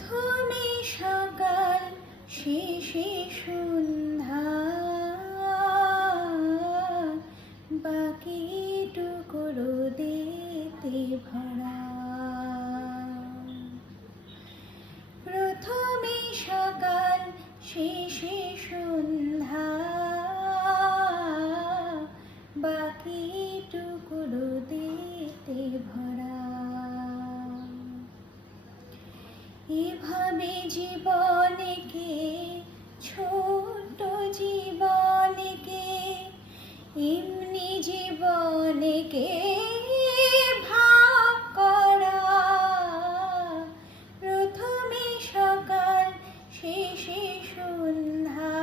প্রথমে সকাল, শেষে সন্ধ্যা, বাকিটুকু রোদেতে ভরা। প্রথমে সকাল, শেষে সন্ধ্যা, বাকিটুকু রোদেতে ভরা। এভাবে জীবনকে, ছোট জীবনকে, এমনি জীবনকে ভাগ করা। প্রথমে সকাল, শেষে সন্ধ্যা,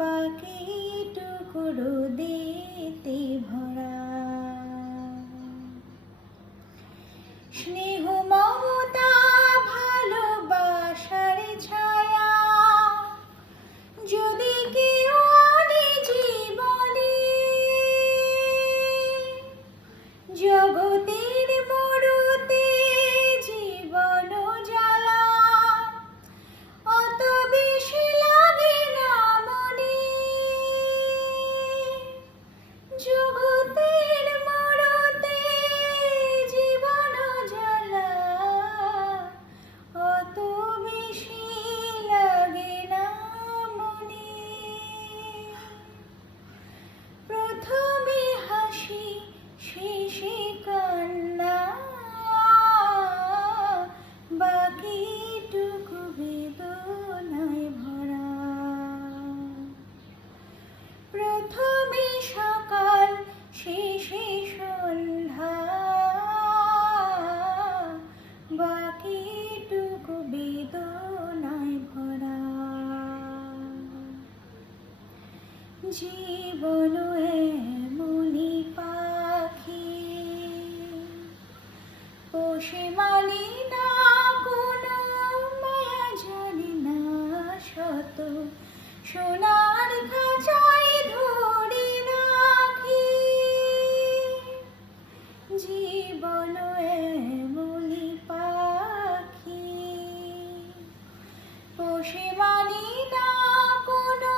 বাকিটুকু রোদেতে ভরা। স্নেহ মমতা ভালোবাসার ছায়া যদি কেউ আনে জীবনে, জগতের মোড়তে জীবন জ্বালা অত বেশি লাগে না মনে। জগতের মোড়তে জীবন জ্বালা অত বেশি লাগে না মনে। প্রথমে হাসি, শেষে কান্না, বাকিটুকু বেদনায় ভরা। প্রথমে সকাল, শেষে সন্ধ্যা, বাকিটুকু বেদনায় ভরা। জীবন এমনি পাখি, পোষে মানি না কোনো মায়া, জানি না শত সোনার খাঁচায় ধরে রাখি। জীবন এমনি পাখি, পোষে মানি না কোনো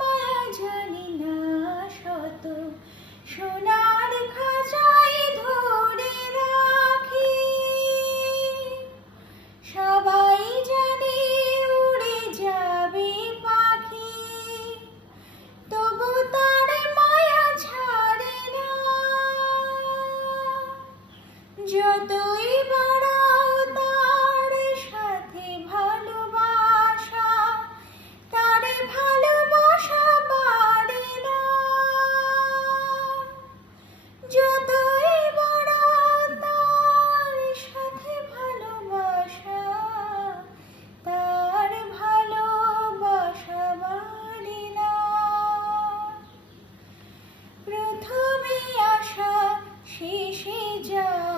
মায়া, জানি না শত সোনার খাঁচায় ধরে রাখি। সবাই জানে উড়ে যাবে পাখি, তবু তার মায়া ছাড়ে না। যতই বাড়াও তার সাথে ভালোবাসা, তার ভালোবাসা বাড়ে না। যতই বাড়াও তার সাথে ভালোবাসা, তার ভালোবাসা বাড়ে না। প্রথমে আসা, শেষে যায়